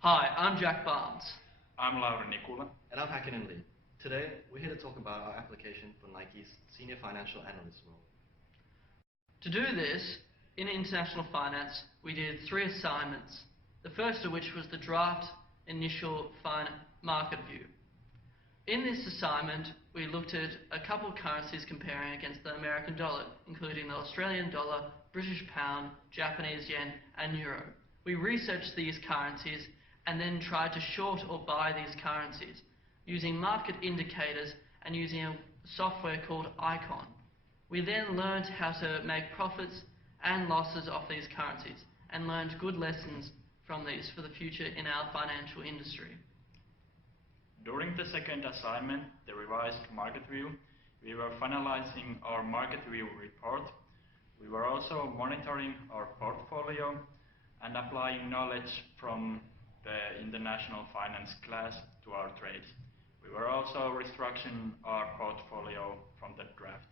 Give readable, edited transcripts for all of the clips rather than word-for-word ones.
Hi, I'm Jack Barnes. I'm Lauri Nikula. And I'm Hakkinen Lee. Today, we're here to talk about our application for Nike's Senior Financial Analyst role. To do this, in international finance, we did 3 assignments, the first of which was the draft initial market view. In this assignment, we looked at a couple of currencies comparing against the American dollar, including the Australian dollar, British pound, Japanese yen, and euro. We researched these currencies and then tried to short or buy these currencies using market indicators and using a software called Icon. We then learned how to make profits and losses off these currencies and learned good lessons from these for the future in our financial industry. During the second assignment, the revised market view, we were finalizing our market view report. We were also monitoring our portfolio and applying knowledge from the international finance class to our trades. We were also restructuring our portfolio from the draft.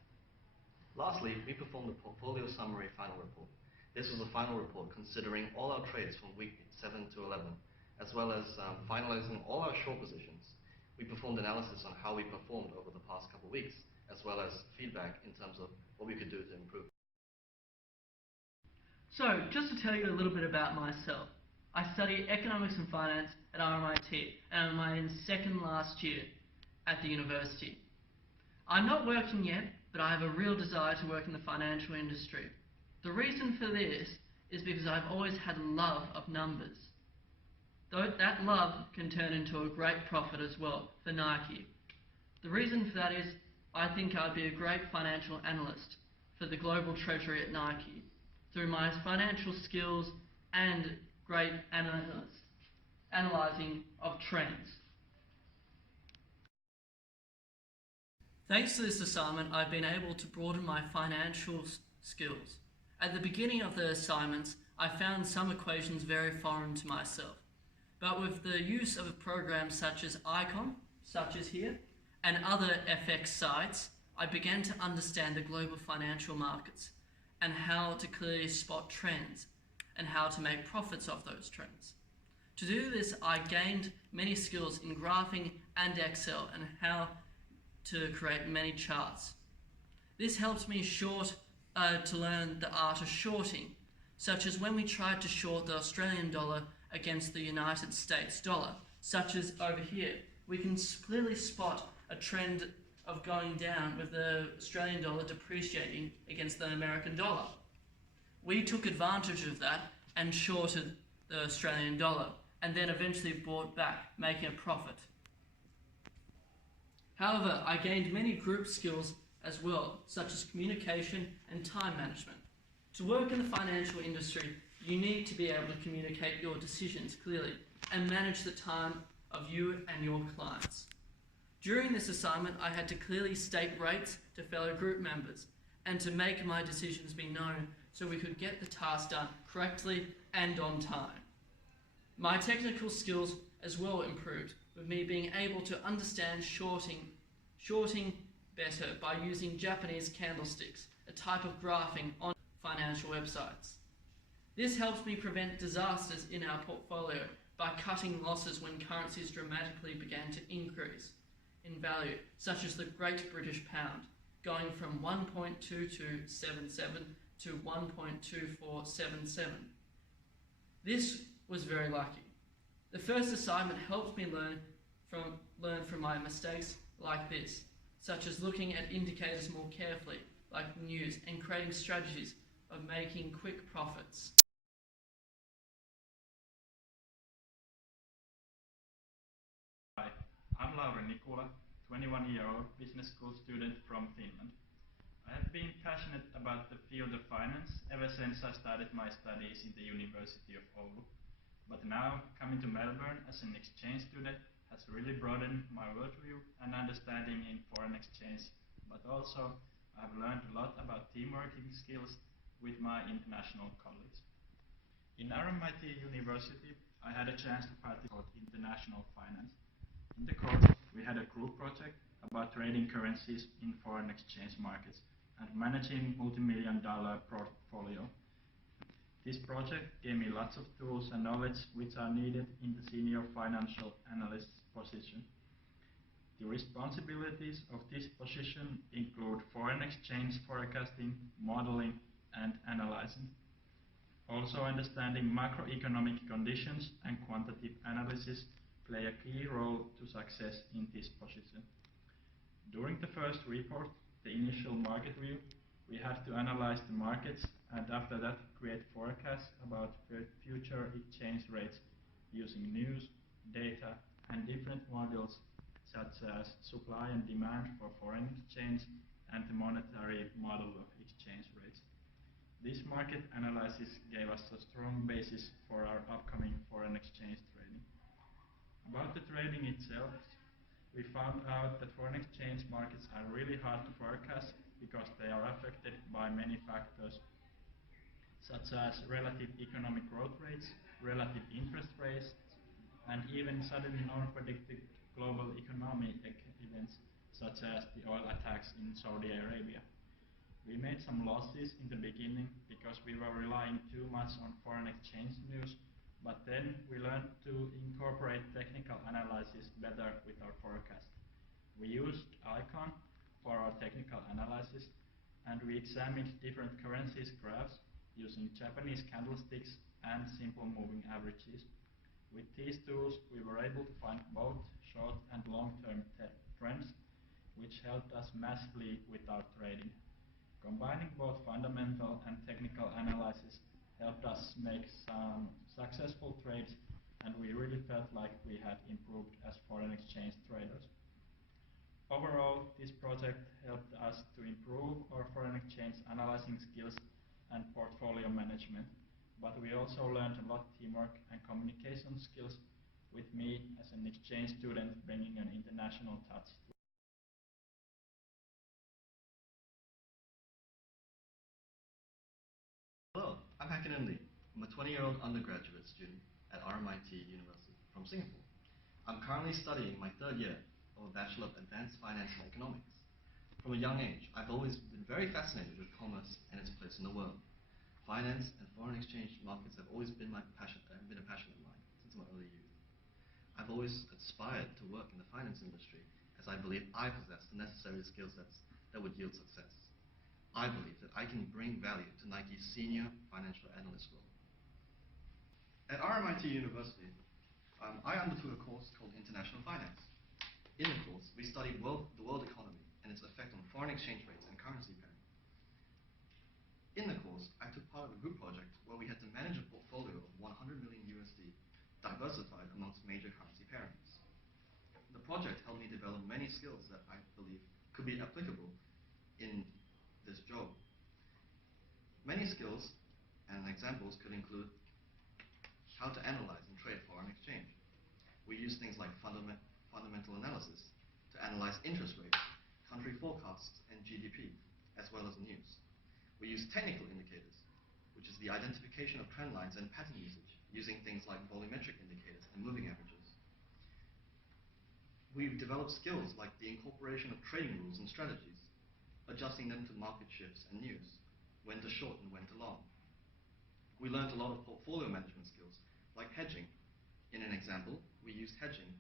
Lastly, we performed the portfolio summary final report. This was a final report considering all our trades from week 7 to 11, as well as finalizing all our short positions. We performed analysis on how we performed over the past couple of weeks, as well as feedback in terms of what we could do to improve. So, just to tell you a little bit about myself, I study economics and finance at RMIT, and I'm in second last year at the university. I'm not working yet, but I have a real desire to work in the financial industry. The reason for this is because I've always had a love of numbers. Though that love can turn into a great profit as well for Nike. The reason for that is I think I'd be a great financial analyst for the global treasury at Nike through my financial skills and great analyzing of trends. Thanks to this assignment, I've been able to broaden my financial skills. At the beginning of the assignments, I found some equations very foreign to myself. But with the use of programs such as Icon, such as here, and other FX sites, I began to understand the global financial markets and how to clearly spot trends and how to make profits off those trends. To do this, I gained many skills in graphing and Excel and how to create many charts. This helped me to learn the art of shorting, such as when we tried to short the Australian dollar against the United States dollar, such as over here. We can clearly spot a trend of going down with the Australian dollar depreciating against the American dollar. We took advantage of that and shorted the Australian dollar and then eventually bought back, making a profit. However, I gained many group skills as well, such as communication and time management. To work in the financial industry, you need to be able to communicate your decisions clearly and manage the time of you and your clients. During this assignment, I had to clearly state rates to fellow group members and to make my decisions be known so we could get the task done correctly and on time. My technical skills as well improved, with me being able to understand shorting better by using Japanese candlesticks, a type of graphing on financial websites. This helps me prevent disasters in our portfolio by cutting losses when currencies dramatically began to increase in value, such as the Great British Pound, going from 1.2277 to 1.2477. This was very lucky. The first assignment helped me learn from my mistakes like this, such as looking at indicators more carefully, like news, and creating strategies of making quick profits. Hi, I'm Lauri Nikula, 21-year-old business school student from Finland. I have been passionate about the field of finance ever since I started my studies in the University of Oulu. But now, coming to Melbourne as an exchange student has really broadened my worldview and understanding in foreign exchange, but also I have learned a lot about teamworking skills with my international colleagues. In RMIT University, I had a chance to participate in international finance. In the course, we had a group project about trading currencies in foreign exchange markets and managing multi-million-dollar portfolio. This project gave me lots of tools and knowledge which are needed in the senior financial analyst position. The responsibilities of this position include foreign exchange forecasting, modeling, and analyzing. Also, understanding macroeconomic conditions and quantitative analysis play a key role to success in this position. During the first report, the initial market view, we have to analyze the markets and after that create forecasts about future exchange rates using news, data, and different models such as supply and demand for foreign exchange and the monetary model of exchange rates. This market analysis gave us a strong basis for our upcoming foreign exchange trading. About the trading itself, we found out that foreign exchange markets are really hard to forecast because they are affected by many factors such as relative economic growth rates, relative interest rates, and even sudden non-predicted global economic events such as the oil attacks in Saudi Arabia. We made some losses in the beginning because we were relying too much on foreign exchange news, but then we learned to incorporate technical analysis better with our forecast. We used Icon for our technical analysis, and we examined different currencies graphs using Japanese candlesticks and simple moving averages. With these tools, we were able to find both short and long-term trends, which helped us massively with our trading. Combining both fundamental and technical analysis helped us make some successful trades, and we really felt like we had improved as foreign exchange traders. Overall, this project helped us to improve our foreign exchange analyzing skills and portfolio management, but we also learned a lot of teamwork and communication skills with me as an exchange student bringing an international touch. Hello, I'm Hakan Lee. I'm a 20-year-old undergraduate student at RMIT University from Singapore. I'm currently studying my third year of a Bachelor of Advanced Finance and Economics. From a young age, I've always been very fascinated with commerce and its place in the world. Finance and foreign exchange markets have always been a passion of mine since my early youth. I've always aspired to work in the finance industry as I believe I possess the necessary skill sets that would yield success. I believe that I can bring value to Nike's senior financial analyst role. At RMIT University, I undertook a course called International Finance. In the course, we studied the world economy and its effect on foreign exchange rates and currency pairing. In the course, I took part of a group project where we had to manage a portfolio of 100 million USD diversified amongst major currency pairings. The project helped me develop many skills that I believe could be applicable in this job. Many skills and examples could include how to analyze and trade foreign exchange. We use things like fundamental analysis to analyze interest rates, country forecasts, and GDP, as well as news. We use technical indicators, which is the identification of trend lines and pattern usage, using things like volumetric indicators and moving averages. We've developed skills like the incorporation of trading rules and strategies, adjusting them to market shifts and news, when to short and when to long. We learned a lot of portfolio management skills, like hedging. In an example, we used hedging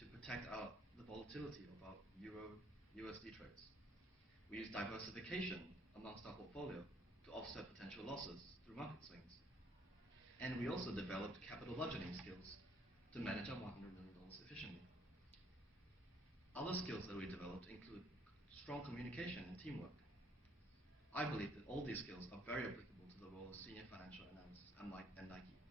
to protect the volatility of our Euro-USD trades. We used diversification amongst our portfolio to offset potential losses through market swings. And we also developed capital budgeting skills to manage our $100 million efficiently. Other skills that we developed include strong communication and teamwork. I believe that all these skills are very applicable to the role of senior financial analyst at Nike.